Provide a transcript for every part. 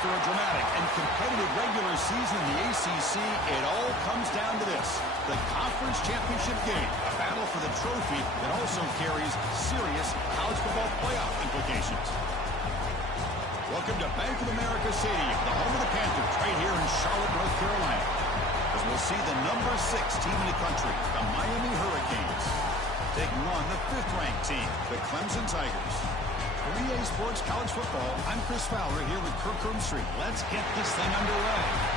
After a dramatic and competitive regular season in the ACC, it all comes down to this: the conference championship game, a battle for the trophy that also carries serious college football playoff implications. Welcome to Bank of America Stadium, the home of the Panthers, right here in Charlotte, North Carolina, as we'll see the number 6 team in the country, the Miami Hurricanes, taking on the 5th-ranked team, the Clemson Tigers. For EA Sports College Football, I'm Chris Fowler here with Kirk Herbstreit. Let's get this thing underway.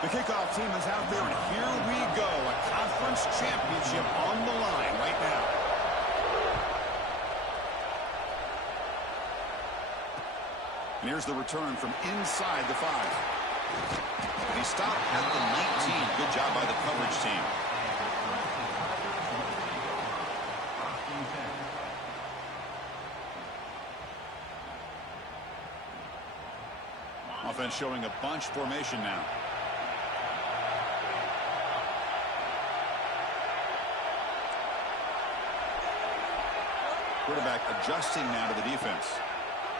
The kickoff team is out there, and here we go. A conference championship on the line right now. And here's the return from inside the 5. He stopped at the 19. Good job by the coverage team. Offense showing a bunch formation now. Quarterback adjusting now to the defense.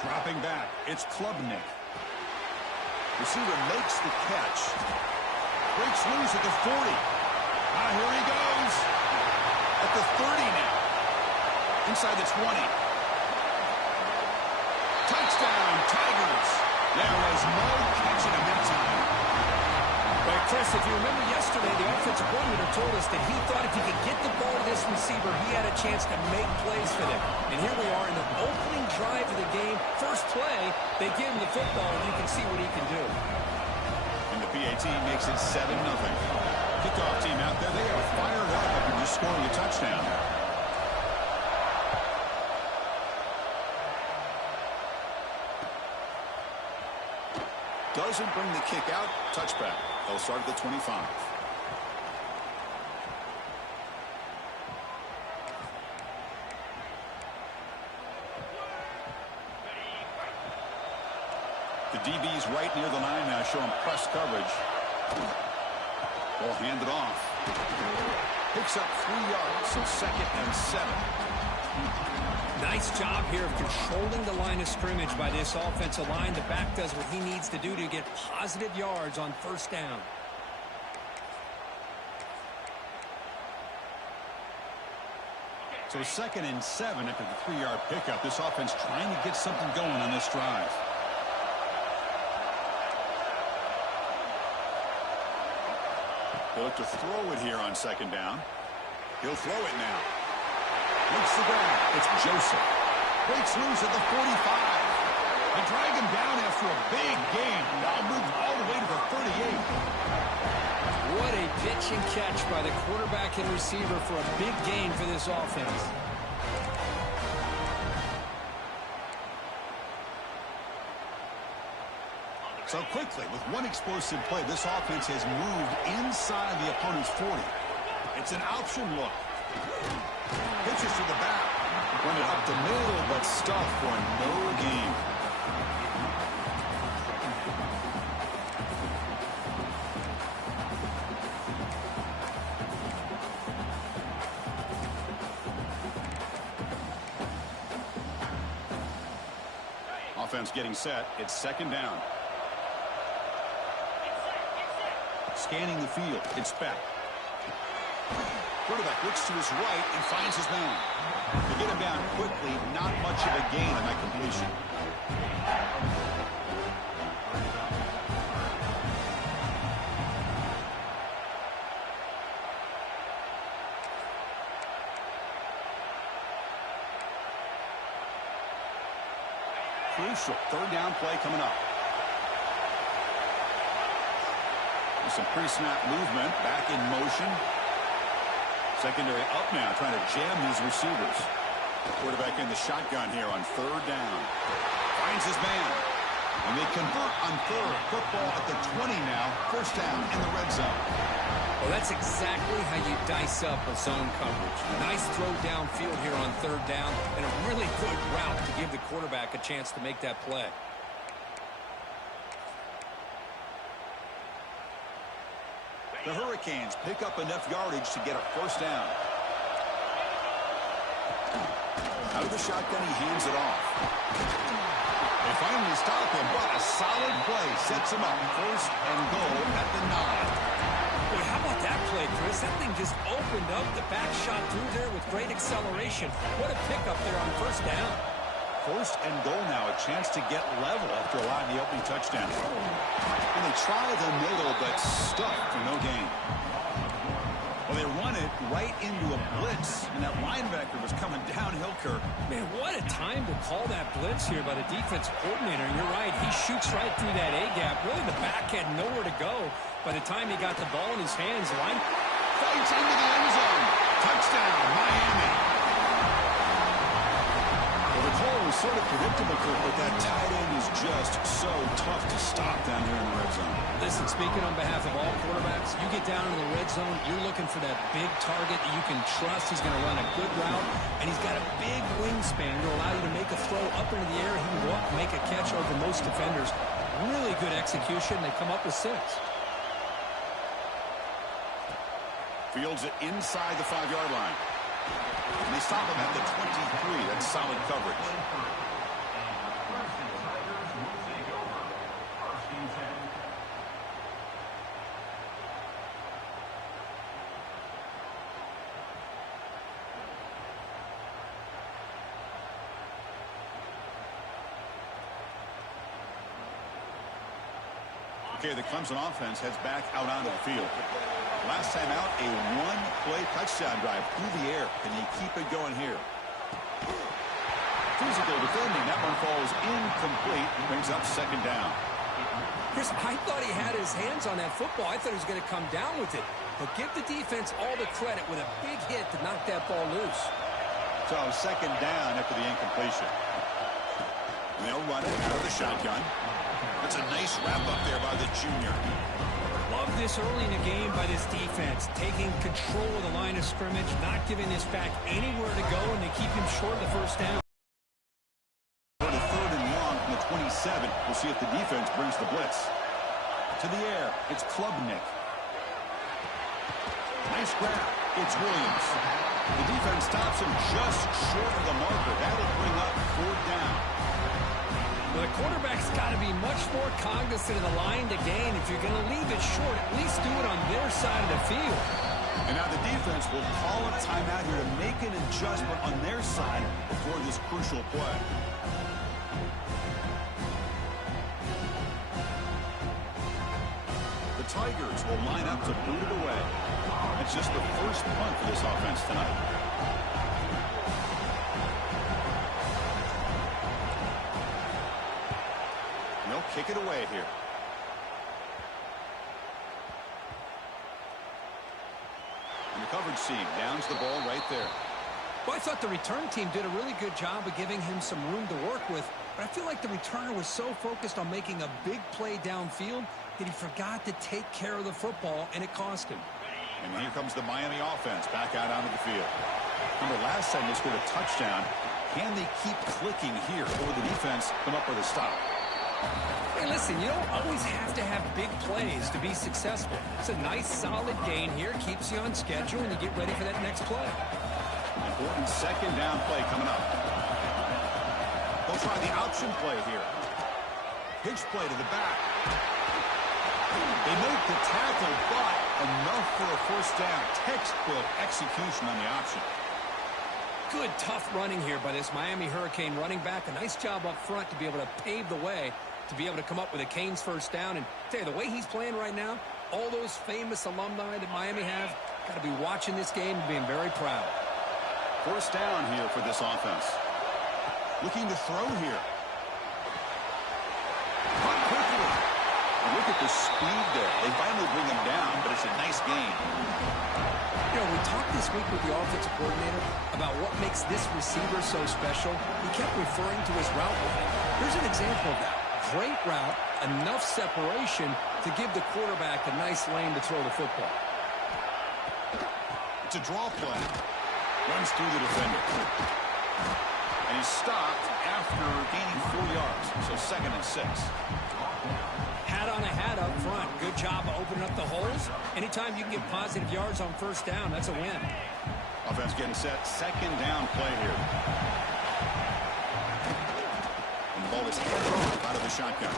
Dropping back. It's Klubnik. Receiver makes the catch. Breaks loose at the 40. Here he goes. At the 30 now. Inside the 20. Touchdown, Tigers. There was no catching him that time. But Chris, if you remember yesterday, the offensive coordinator told us that he thought if he could get the ball to this receiver, he had a chance to make plays for them. And here we are in the opening drive of the game. First play, they give him the football, and you can see what he can do. And the PAT makes it 7-0. Kickoff team out there, they are fired up after just scoring a touchdown. Doesn't bring the kick out. Touchback. They'll start at the 25. The DB's right near the line now, showing press coverage. Ball handed off. Picks up 3 yards, so 2nd and 7. Nice job here of controlling the line of scrimmage by this offensive line. The back does what he needs to do to get positive yards on first down. So 2nd and 7 after the 3-yard pickup. This offense trying to get something going on this drive. They'll look to throw it here on 2nd down. He'll throw it now. Looks the grab. It's Joseph. Breaks loose at the 45. They drag him down after a big gain. Now moves all the way to the 38. What a pitch and catch by the quarterback and receiver for a big gain for this offense. So quickly, with one explosive play, this offense has moved inside the opponent's 40. It's an option look. Pitches to the back. Run it up the middle, but stuffed for no gain. Offense getting set. It's 2nd down. Scanning the field. It's back. Quarterback looks to his right and finds his man. To get him down quickly, not much of a gain on that completion. Crucial 3rd down play coming up. With some pre-snap movement, back in motion. Secondary up now, trying to jam these receivers. Quarterback in the shotgun here on 3rd down. Finds his man. And they convert on 3rd. Football at the 20 now. 1st down in the red zone. Well, that's exactly how you dice up a zone coverage. Nice throw downfield here on third down, and a really good route to give the quarterback a chance to make that play. The Hurricanes pick up enough yardage to get a first down. Out of the shotgun, he hands it off. They finally stop him, but a solid play sets him up. First and goal at the 9. Boy, how about that play, Chris? That thing just opened up. The back shot through there with great acceleration. What a pickup there on first down. First and goal now, a chance to get level after allowing the opening touchdown. And they try the middle, but stuck for no gain. Well, they run it right into a blitz, and that linebacker was coming downhill, Kirk. Man, what a time to call that blitz here by the defensive coordinator. And you're right, he shoots right through that A-gap. Really, the back had nowhere to go. By the time he got the ball in his hands, line fights into the end zone. Touchdown, Miami. Well, the call was sort of predictable, Kirk, but that tight end is just so tough to stop down here in the red zone. Listen, speaking on behalf of all quarterbacks, you get down in the red zone, you're looking for that big target that you can trust. He's going to run a good route, and he's got a big wingspan to allow you to make a throw up into the air. He can walk, make a catch over most defenders. Really good execution. They come up with 6. Fields it inside the 5-yard line. And they stop him at the 23. That's solid coverage. Okay, the Clemson offense heads back out onto the field. Last time out, a one-play touchdown drive through the air. Can he keep it going here? Physical defending. That one falls incomplete and brings up second down. Chris, I thought he had his hands on that football. I thought he was going to come down with it. But give the defense all the credit with a big hit to knock that ball loose. So second down after the incompletion. And they'll run it out of the shotgun. That's a nice wrap up there by the junior. Love this early in the game by this defense. Taking control of the line of scrimmage, not giving this back anywhere to go, and they keep him short of the first down. For the third and long from the 27, we'll see if the defense brings the blitz. To the air, it's Klubnik. Nice grab. It's Williams. The defense stops him just short of the marker. That'll bring up fourth down. Well, the quarterback's got to be much more cognizant of the line to gain. If you're going to leave it short, at least do it on their side of the field. And now the defense will call a timeout here to make an adjustment on their side before this crucial play. The Tigers will line up to boot it away. It's just the first punt for this offense tonight. They'll kick it away here. And the coverage seam downs the ball right there. Well, I thought the return team did a really good job of giving him some room to work with, but I feel like the returner was so focused on making a big play downfield that he forgot to take care of the football, and it cost him. And here comes the Miami offense back out onto the field. Remember, last time they scored a touchdown. Can they keep clicking here, or will the defense come up with a stop? Hey, listen, you don't always have to have big plays to be successful. It's a nice, solid gain here. Keeps you on schedule, and you get ready for that next play. Important second down play coming up. They'll try the option play here. Pitch play to the back. They make the tackle, but enough for a first down. Textbook execution on the option. Good, tough running here by this Miami Hurricane running back. A nice job up front to be able to pave the way to be able to come up with a Canes first down. And tell you, the way he's playing right now, all those famous alumni that Miami have, got to be watching this game and being very proud. First down here for this offense. Looking to throw here. Caught quickly. And look at the speed there. They finally bring him down, but it's a nice gain. You know, we talked this week with the offensive coordinator about what makes this receiver so special. He kept referring to his route running. Here's an example of that. Great route, enough separation to give the quarterback a nice lane to throw the football. It's a draw play. Runs through the defender. And he's stopped after gaining 4 yards. So 2nd and 6. Hat on a hat up front. Good job of opening up the holes. Anytime you can get positive yards on first down, that's a win. Offense getting set. 2nd down play here. And the ball is handed off out of the shotgun.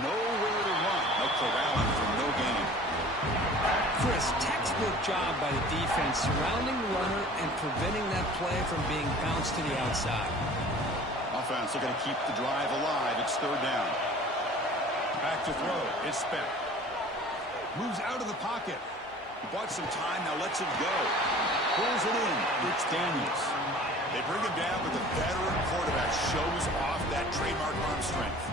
Nowhere to run. No corralling for no gain. Chris, textbook job by the defense surrounding the runner and preventing that play from being bounced to the outside. Offense looking to keep the drive alive. It's 3rd down. Back to throw. It's Speck. Moves out of the pocket. He bought some time. Now lets it go. Pulls it in. It's Daniels. They bring him down, but the veteran quarterback shows off that trademark arm strength.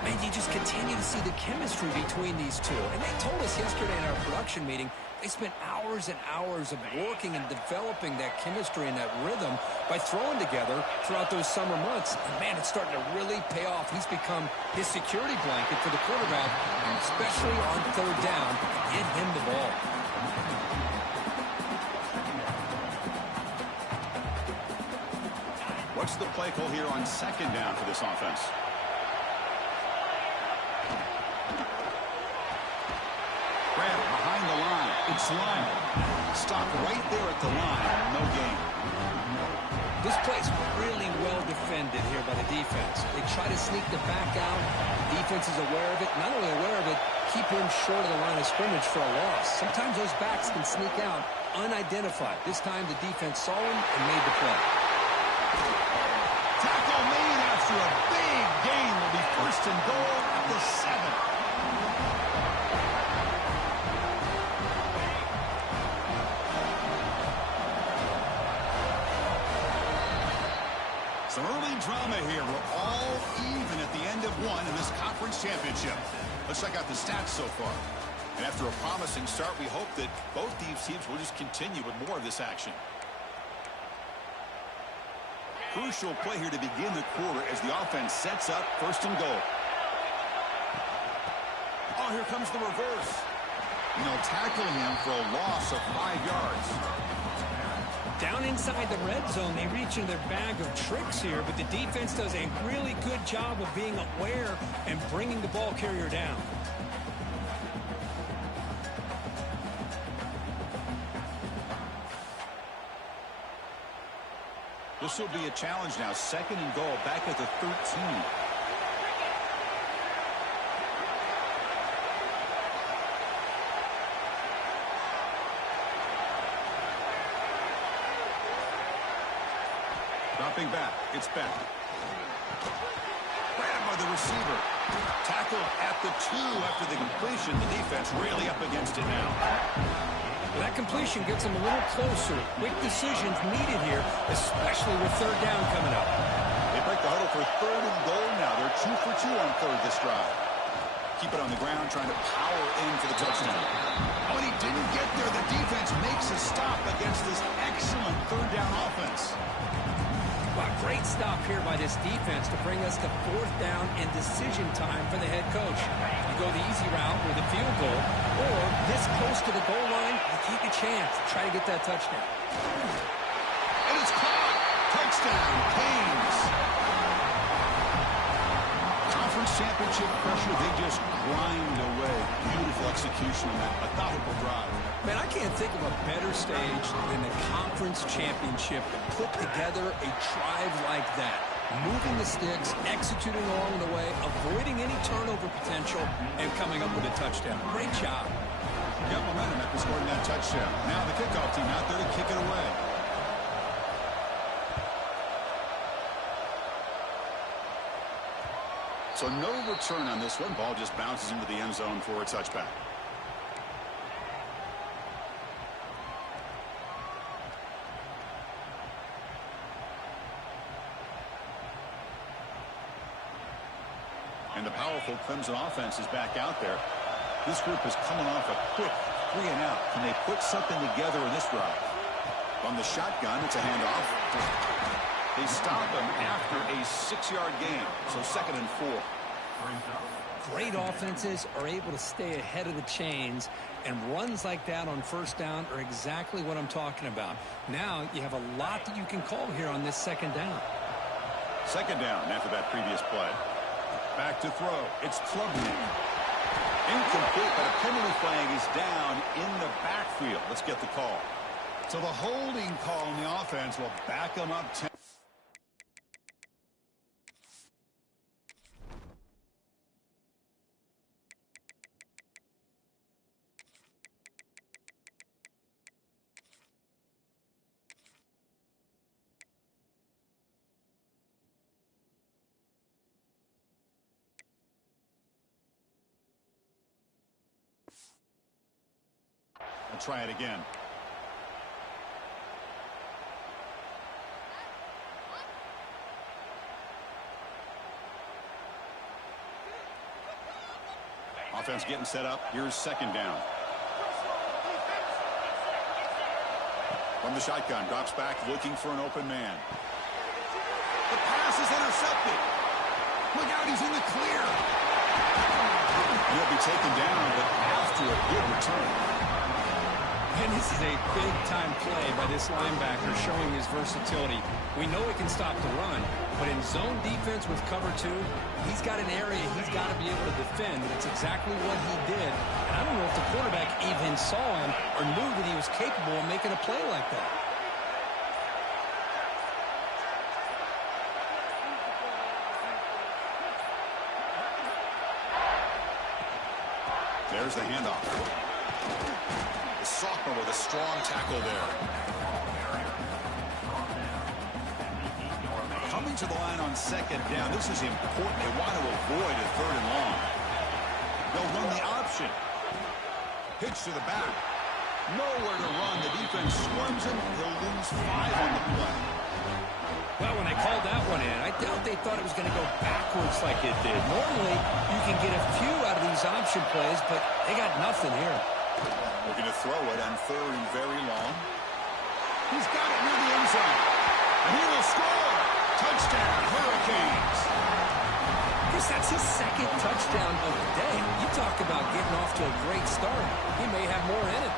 And you just continue to see the chemistry between these two. And they told us yesterday in our production meeting, they spent hours and hours of working and developing that chemistry and that rhythm by throwing together throughout those summer months. And, man, it's starting to really pay off. He's become his security blanket for the quarterback, and especially on 3rd down, get him the ball. What's the play call here on 2nd down for this offense? Behind the line. It's Lyon. Stopped right there at the line. No gain. This play's really well defended here by the defense. They try to sneak the back out. The defense is aware of it. Not only aware of it, keep him short of the line of scrimmage for a loss. Sometimes those backs can sneak out unidentified. This time the defense saw him and made the play. Tackle made after a big gain. Will be 1st and goal at the 7. Some early drama here. We're all even at the end of one in this conference championship. Let's check out the stats so far. And after a promising start, we hope that both these teams will just continue with more of this action. Crucial play here to begin the quarter as the offense sets up 1st and goal. Oh, here comes the reverse. And they'll tackle him for a loss of 5 yards. Down inside the red zone, they reach in their bag of tricks here, but the defense does a really good job of being aware and bringing the ball carrier down. This will be a challenge now. 2nd and goal, back at the 13. Dropping back, it's back. Grabbed by the receiver. Tackled at the 2 after the completion. The defense really up against it now. That completion gets them a little closer. Quick decisions needed here, especially with 3rd down coming up. They break the huddle for 3rd and goal now. They're 2 for 2 on 3rd this drive. Keep it on the ground, trying to power in for the touchdown. When he didn't get there, the defense makes a stop against this excellent 3rd down offense. Well, great stop here by this defense to bring us to 4th down and decision time for the head coach. You go the easy route with a field goal, or this close to the goal line, you take a chance to try to get that touchdown. And it's caught. Touchdown, Canes. Conference championship pressure, they just grind away. Beautiful execution on that methodical drive. Man, I can't think of a better stage than the conference championship to put together a drive like that. Moving the sticks, executing along the way, avoiding any turnover potential, and coming up with a touchdown. Great job. Got momentum after scoring that touchdown. Now the kickoff team out there to kick it away. So no return on this one. Ball just bounces into the end zone for a touchback. And the powerful Clemson offense is back out there. This group is coming off a quick 3 and out. Can they put something together in this drive? On the shotgun, it's a handoff. They stop him after a 6-yard gain. So 2nd and 4. Great offenses are able to stay ahead of the chains, and runs like that on first down are exactly what I'm talking about. Now you have a lot that you can call here on this second down. Second down after that previous play. Back to throw. It's Klubnik. Incomplete, but a penalty flag is down in the backfield. Let's get the call. So the holding call on the offense will back them up 10. I'll try it again. Offense getting set up. Here's second down. From the shotgun, drops back looking for an open man. The pass is intercepted. Look out, he's in the clear. He'll be taken down, but after a good return. And this is a big-time play by this linebacker showing his versatility. We know he can stop the run, but in zone defense with cover two, he's got an area he's got to be able to defend. That's exactly what he did. And I don't know if the quarterback even saw him or knew that he was capable of making a play like that. There's the handoff. The sophomore with a strong tackle there. Coming to the line on second down. This is important. They want to avoid a third and long. They'll run the option. Pitch to the back. Nowhere to run. The defense swarms him. He'll lose 5 on the play. Well, when they called that one in, I doubt they thought it was going to go backwards like it did. Normally, you can get a few out of these option plays, but they got nothing here. Looking to throw it on third and very long. He's got it near the end zone. And he will score. Touchdown, Hurricanes. Chris, that's his second touchdown of the day. You talk about getting off to a great start. He may have more in it.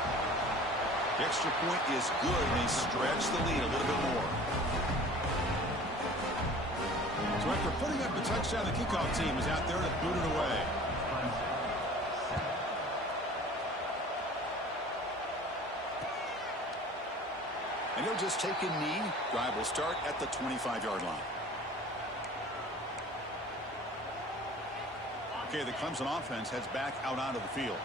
The extra point is good, and he stretched the lead a little bit more. So after putting up the touchdown, the kickoff team is out there to boot it away. And he'll just take a knee. Drive will start at the 25-yard line. Okay, the Clemson offense heads back out onto the field.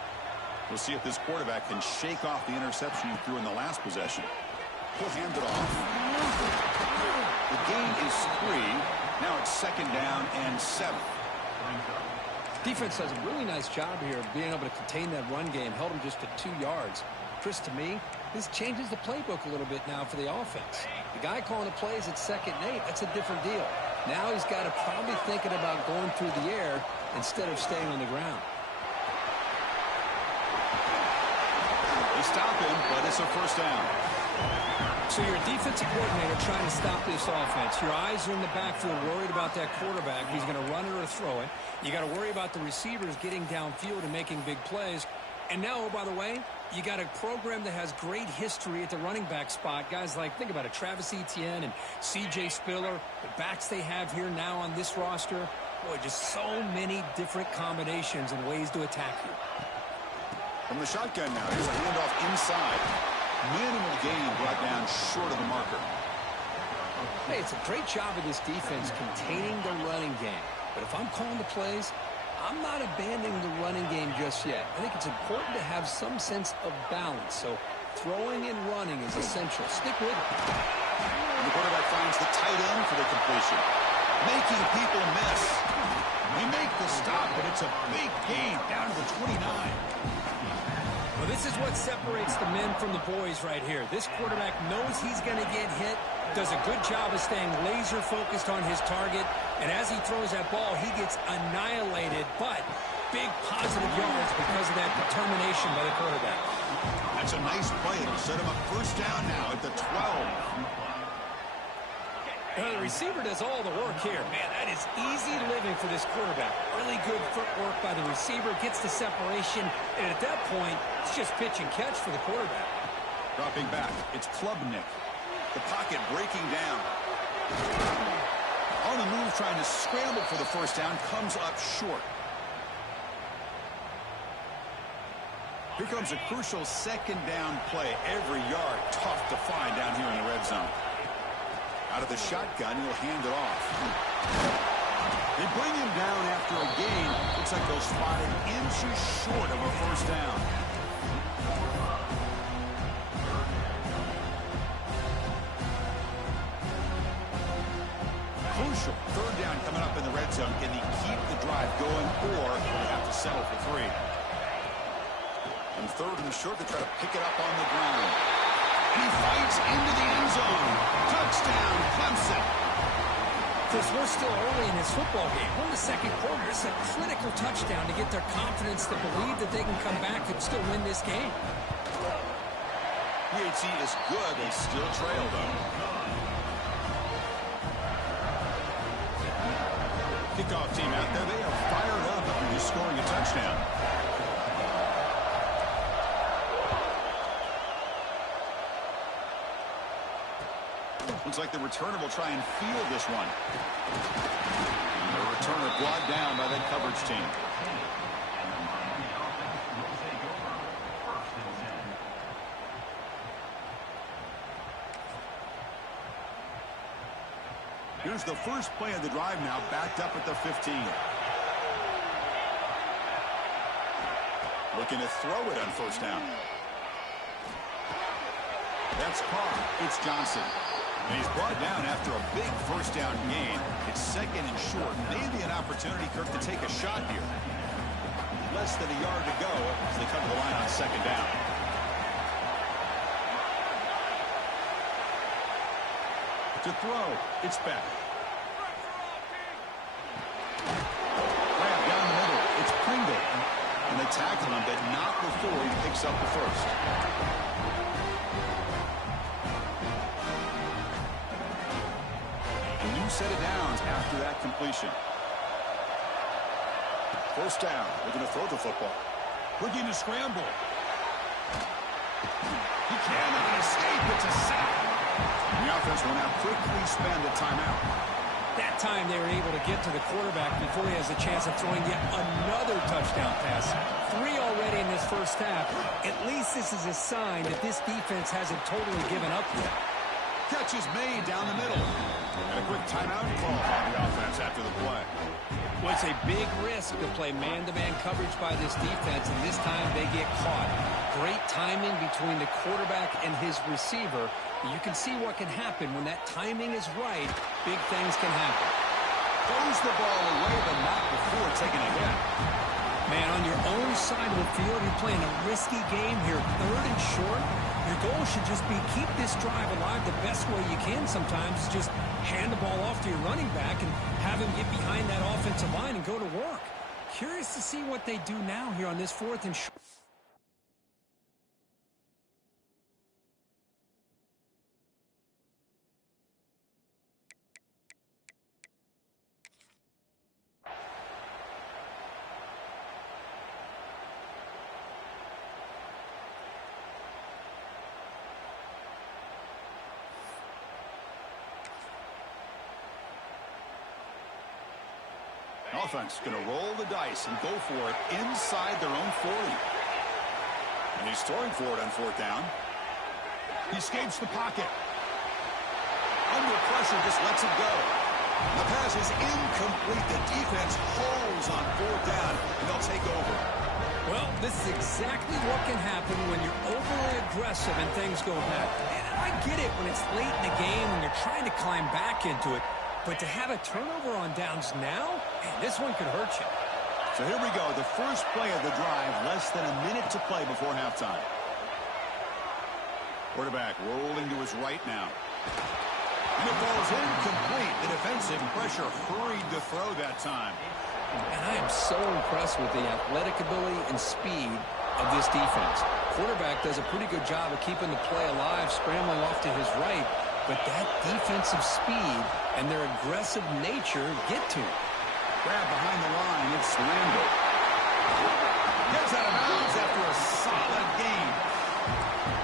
We'll see if this quarterback can shake off the interception he threw in the last possession. He'll hand it off. The gain is 3. Now it's second down and 7. Defense does a really nice job here of being able to contain that run game. Held him just to 2 yards. Chris, to me, this changes the playbook a little bit now for the offense. The guy calling the plays at 2nd and 8, that's a different deal. Now he's got to probably thinking about going through the air instead of staying on the ground. They stop him, but it's a first down. So you're a defensive coordinator trying to stop this offense. Your eyes are in the backfield, worried about that quarterback. He's going to run it or throw it. You got to worry about the receivers getting downfield and making big plays. And now, oh, by the way, you got a program that has great history at the running back spot. Guys like, think about it, Travis Etienne and C.J. Spiller, the backs they have here now on this roster. Boy, just so many different combinations and ways to attack you. From the shotgun now, here's a handoff inside. Minimal gain brought down short of the marker. Hey, it's a great job of this defense containing the running game. But if I'm calling the plays, I'm not abandoning the running game just yet. I think it's important to have some sense of balance. So throwing and running is essential. Stick with it. And the quarterback finds the tight end for the completion, making people miss. They make the stop, but it's a big gain down to the 29. Well, this is what separates the men from the boys right here. This quarterback knows he's going to get hit, does a good job of staying laser focused on his target, and as he throws that ball, he gets annihilated, but big positive yards because of that determination by the quarterback. That's a nice play. It'll set him up first down now at the 12. Well, the receiver does all the work here. Man, that is easy living for this quarterback. Really good footwork by the receiver, gets the separation, and at that point, it's just pitch and catch for the quarterback. Dropping back, it's Klubnik. The pocket breaking down. On the move, trying to scramble for the first down, comes up short. Here comes a crucial second down play. Every yard tough to find down here in the red zone. Out of the shotgun, he'll hand it off. They bring him down after a gain. Looks like they'll spot him inches short of a first down. Crucial third down coming up in the red zone. Can he keep the drive going, or will he have to settle for 3? And third and short, they try to pick it up on the ground. And he fights into the end zone. Touchdown, Clemson. Chris, we're still early in this football game. We're in the second quarter. It's a critical touchdown to get their confidence to believe that they can come back and still win this game. PHC is good. They still trail, though. Kickoff team out there. They are fired up after just scoring a touchdown. Looks like the returner will try and field this one. The returner brought down by that coverage team. Here's the first play of the drive now, backed up at the 15. Looking to throw it on first down. That's caught. It's Johnson. And he's brought down after a big first down gain. It's second and short. Maybe an opportunity, Kirk, to take a shot here. Less than a yard to go as they come to the line on second down. To throw, it's back. Grab down the middle, it's Pringle. And they tackle him, but not before he picks up the first. Set of downs after that completion. First down. They're going to throw the football. Looking to scramble. He cannot escape. It's a sack. The offense will now quickly spend a timeout. That time they were able to get to the quarterback before he has a chance of throwing yet another touchdown pass. 3 already in this first half. At least this is a sign that this defense hasn't totally given up yet. Catch is made down the middle. And a quick timeout call on the offense after the play. Well, it's a big risk to play man-to-man coverage by this defense, and this time they get caught. Great timing between the quarterback and his receiver. You can see what can happen when that timing is right. Big things can happen. Throws the ball away, but not before taking a hit. Man, on your own side of the field, you're playing a risky game here. Third and short. Your goal should just be keep this drive alive the best way you can sometimes. Just hand the ball off to your running back and have him get behind that offensive line and go to work. Curious to see what they do now here on this 4th and short. Offense going to roll the dice and go for it inside their own 40. And he's throwing for it on 4th down. He escapes the pocket. Under pressure, just lets it go. The pass is incomplete. The defense holds on 4th down, and they'll take over. Well, this is exactly what can happen when you're overly aggressive and things go bad. And I get it when it's late in the game and you're trying to climb back into it. But to have a turnover on downs now, man, this one could hurt you. So here we go, the first play of the drive, less than a minute to play before halftime. Quarterback rolling to his right now. And it falls incomplete. The defensive pressure hurried to throw that time. And I am so impressed with the athletic ability and speed of this defense. Quarterback does a pretty good job of keeping the play alive, scrambling off to his right. but that defensive speed and their aggressive nature get to him. Grab behind the line. It's Randall. Gets out of bounds after a solid game.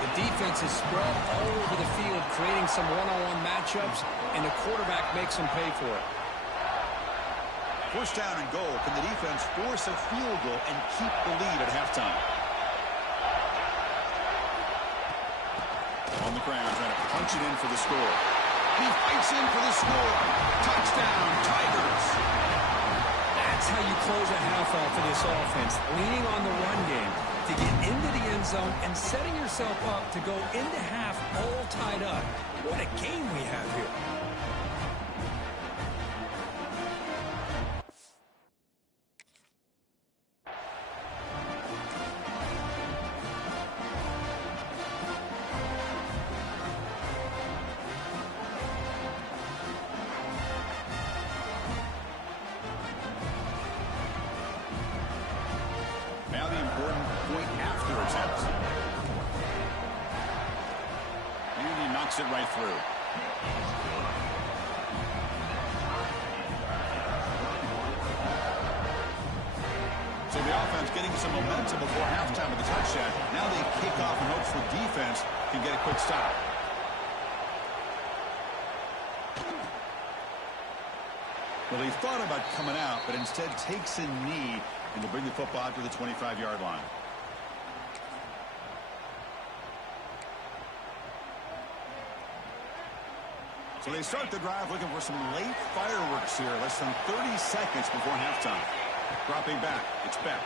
The defense is spread all over the field, creating some one-on-one matchups, and the quarterback makes them pay for it. First down and goal. Can the defense force a field goal and keep the lead at halftime? On the ground, trying to punch it in for the score. He fights in for the score. Touchdown, Tigers. That's how you close a half off of this offense, leaning on the run game to get into the end zone and setting yourself up to go into half all tied up. What a game we have here. Now the important point after attempt. And he knocks it right through. So the offense getting some momentum before halftime with the touchdown. Now they kick off and hope for defense can get a quick stop. Well, he thought about coming out, but instead takes a knee and will bring the football out to the 25-yard line. So they start the drive looking for some late fireworks here. Less than 30 seconds before halftime. Dropping back. It's Beck.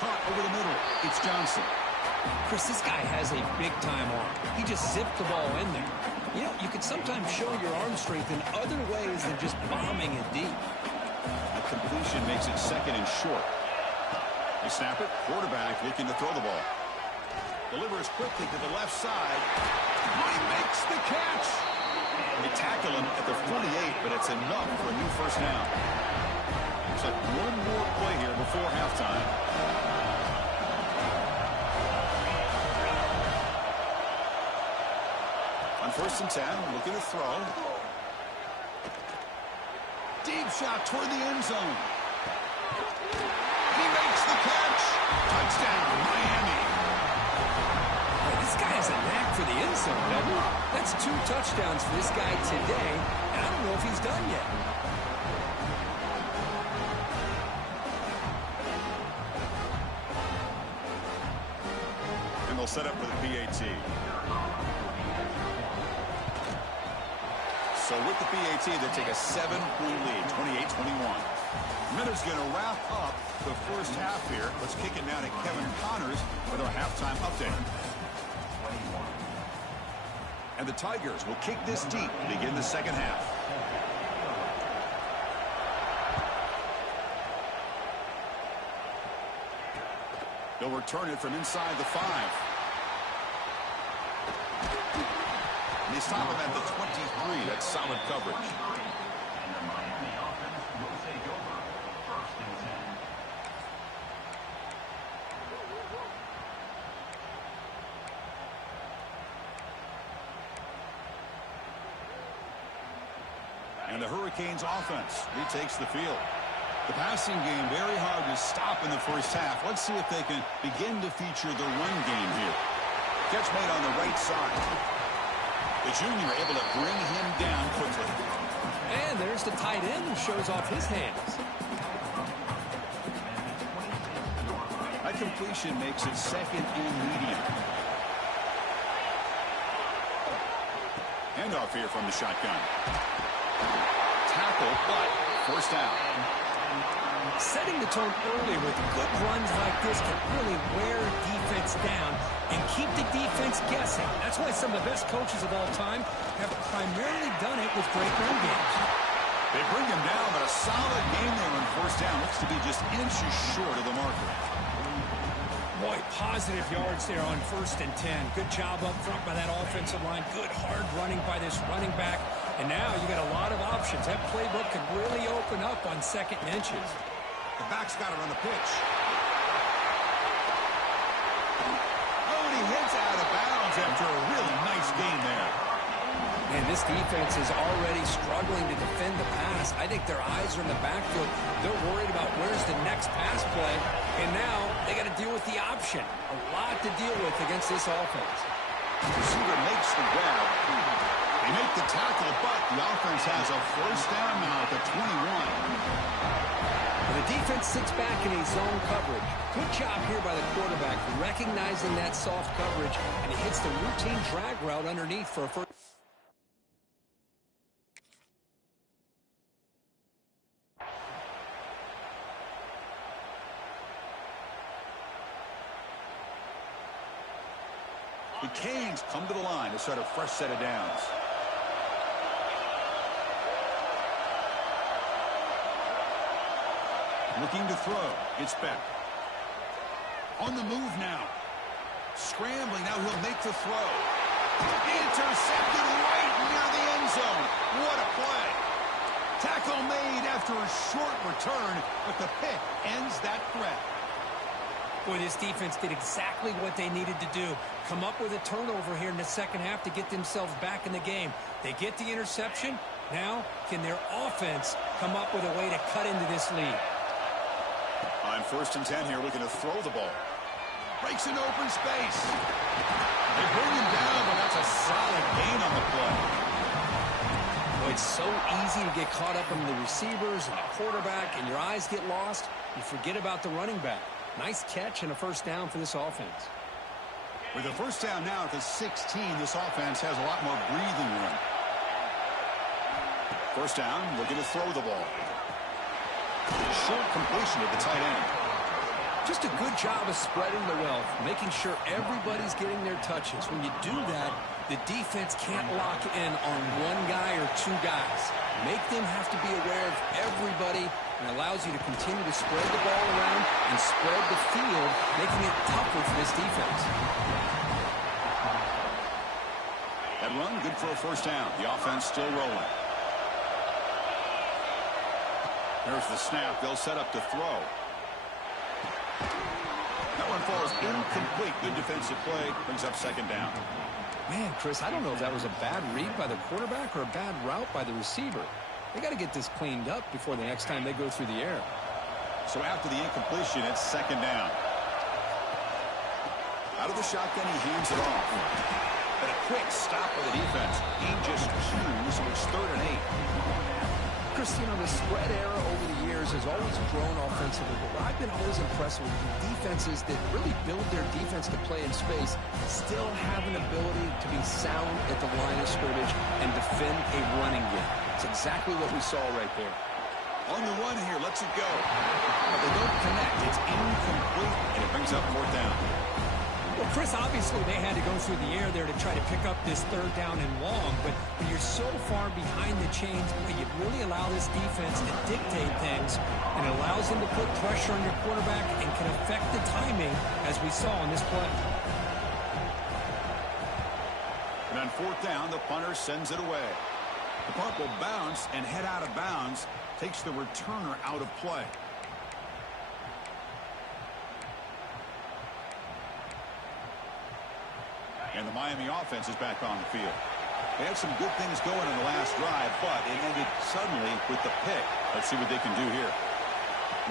Caught over the middle. It's Johnson. Chris, this guy has a big-time arm. He just zipped the ball in there. You know, you can sometimes show your arm strength in other ways than just bombing it deep. A completion makes it second and short. They snap it. Quarterback looking to throw the ball. Delivers quickly to the left side. He makes the catch. They tackle him at the 48, but it's enough for a new first down. Looks like one more play here before halftime. On 1st and 10, looking to throw. Deep shot toward the end zone. He makes the catch. Touchdown, Miami. Boy, this guy has a knack for the end zone, doesn't he? That's 2 touchdowns for this guy today, and I don't know if he's done yet. And they'll set up for the PAT. So with the PAT, they take a 7-point lead, 28-21. Minutes going to wrap up the first half here. Let's kick it now to Kevin Connors with our halftime update. And the Tigers will kick this deep to begin the second half. They'll return it from inside the 5. And they stop him at the 23. That's solid coverage. And the Hurricanes offense retakes the field. The passing game very hard to stop in the first half. Let's see if they can begin to feature the run game here. Catch made on the right side. The junior able to bring him down quickly. And there's the tight end who shows off his hands. That completion makes it second and medium. Handoff here from the shotgun. Tackle, but first down. Setting the tone early with good runs like this can really wear defense down and keep the defense guessing. That's why some of the best coaches of all time have primarily done it with great run games. They bring him down, but a solid game there on first down. Looks to be just inches short of the marker. Boy, positive yards there on 1st and 10. Good job up front by that offensive line. Good hard running by this running back. And now you got a lot of options. That playbook could really open up on 2nd and inches. The back's got it on the pitch. Oh, and he hits out of bounds after a really nice game there. And this defense is already struggling to defend the pass. I think their eyes are in the backfield. They're worried about where's the next pass play. And now they got to deal with the option. A lot to deal with against this offense. The receiver makes the grab. They make the tackle, but the offense has a first down now at the 21. The defense sits back in a zone coverage. Good job here by the quarterback, recognizing that soft coverage, and he hits the routine drag route underneath for a first. The Canes come to the line to start a fresh set of downs. Looking to throw. It's back. On the move now. Scrambling. Now he'll make the throw. Intercepted right near the end zone. What a play. Tackle made after a short return, but the pick ends that threat. Boy, this defense did exactly what they needed to do. Come up with a turnover here in the second half to get themselves back in the game. They get the interception. Now, can their offense come up with a way to cut into this lead? On 1st and 10 here, looking to throw the ball. Breaks in open space. They bring him down, but that's a solid gain on the play. Boy, it's so easy to get caught up in the receivers and the quarterback, and your eyes get lost. You forget about the running back. Nice catch and a first down for this offense. With a first down now at the 16, this offense has a lot more breathing room. First down, looking to throw the ball. Short completion at the tight end. Just a good job of spreading the wealth, making sure everybody's getting their touches. When you do that, the defense can't lock in on one guy or two guys. Make them have to be aware of everybody, and allows you to continue to spread the ball around and spread the field, making it tougher for this defense. That run, good for a first down. The offense still rolling. There's the snap. They'll set up to throw. That one falls incomplete. Good defensive play. Brings up second down. Man, Chris, I don't know if that was a bad read by the quarterback or a bad route by the receiver. They got to get this cleaned up before the next time they go through the air. So after the incompletion, it's second down. Out of the shotgun, he hands it off. But a quick stop by the defense. He just chews, so it's 3rd and 8. Chris, you know, the spread era over the years has always grown offensively, but what I've been always impressed with defenses that really build their defense to play in space still have an ability to be sound at the line of scrimmage and defend a running game. It's exactly what we saw right there. On the run here, lets it go. But they don't connect. It's incomplete, and it brings up 4th down. Well, Chris, obviously they had to go through the air there to try to pick up this 3rd down and long, but when you're so far behind the chains, you really allow this defense to dictate things, and it allows them to put pressure on your quarterback and can affect the timing, as we saw in this play. And on 4th down, the punter sends it away. The punt will bounce and head out of bounds, takes the returner out of play. And the Miami offense is back on the field. They had some good things going in the last drive, but it ended suddenly with the pick. Let's see what they can do here.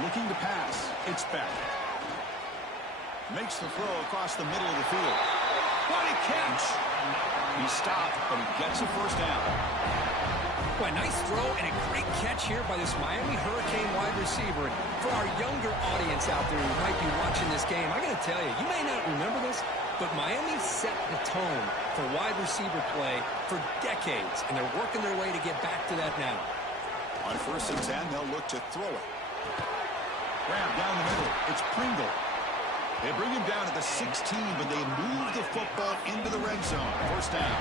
Looking to pass. It's back. Makes the throw across the middle of the field. What a catch! He stopped, but he gets a first down. Boy, nice throw and a great catch here by this Miami Hurricane wide receiver. And for our younger audience out there who might be watching this game, I got to tell you, you may not remember this, but Miami set the tone for wide receiver play for decades, and they're working their way to get back to that now. On 1st and 10, they'll look to throw it. Grab down the middle. It's Pringle. They bring him down at the 16, but they move the football into the red zone. First down.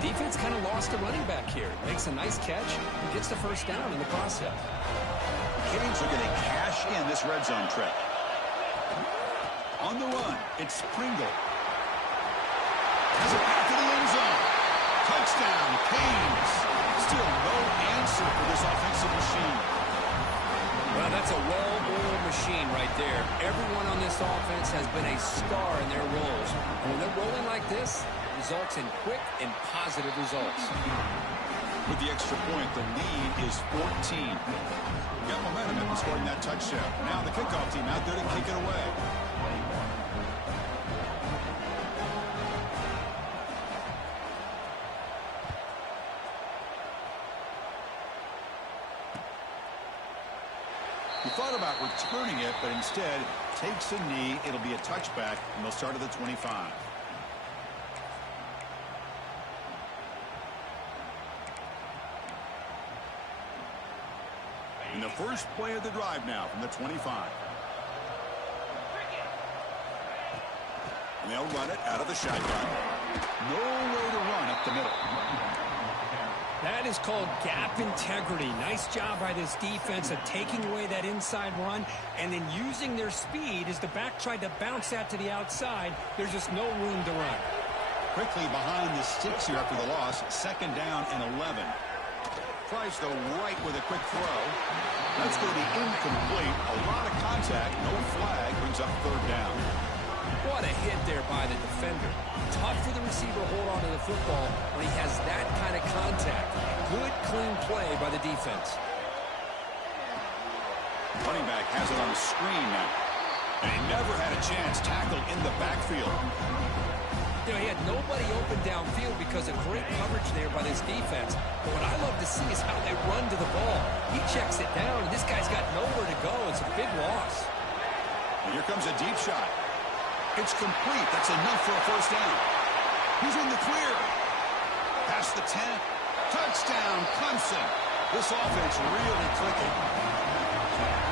Defense kind of lost a running back here. Makes a nice catch and gets the first down in the process. Canes are going to cash in this red zone trip. On the run, it's Pringle. Has it back to the end zone. Touchdown, Canes. Still no answer for this offensive machine. Well, That's a well-oiled machine right there. Everyone on this offense has been a star in their roles. And when they're rolling like this, it results in quick and positive results. With the extra point, the lead is 14. Got momentum after scoring that touchdown. Now the kickoff team out there to kick it away. He thought about returning it, but instead takes a knee. It'll be a touchback, and they'll start at the 25. In the first play of the drive now from the 25. And they'll run it out of the shotgun. No way to run up the middle. That is called gap integrity. Nice job by this defense of taking away that inside run and then using their speed as the back tried to bounce that to the outside. There's just no room to run. Quickly behind the sticks here after the loss. Second down and 11. Tries the right with a quick throw. That's going to be incomplete. A lot of contact. No flag. Brings up third down. What a hit there by the defender. Tough for the receiver to hold on to the football when he has that kind of contact. Good, clean play by the defense. Running back has it on the screen now. And he never had a chance tackled in the backfield. You know, he had nobody open downfield because of great coverage there by this defense. But what I love to see is how they run to the ball. He checks it down, and this guy's got nowhere to go. It's a big loss. And here comes a deep shot. It's complete. That's enough for a first down. He's in the clear. Past the 10. Touchdown, Clemson. This offense really clicking.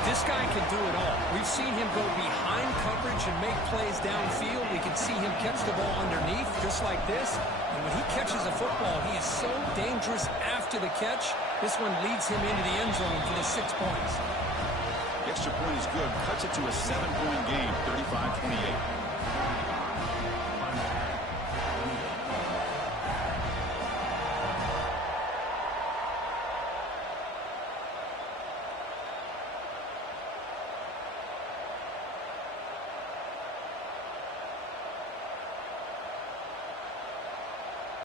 This guy can do it all. We've seen him go behind coverage and make plays downfield. We can see him catch the ball underneath just like this. And when he catches a football, he is so dangerous after the catch. This one leads him into the end zone for the 6 points. The extra point is good. Cuts it to a 7-point game, 35-28.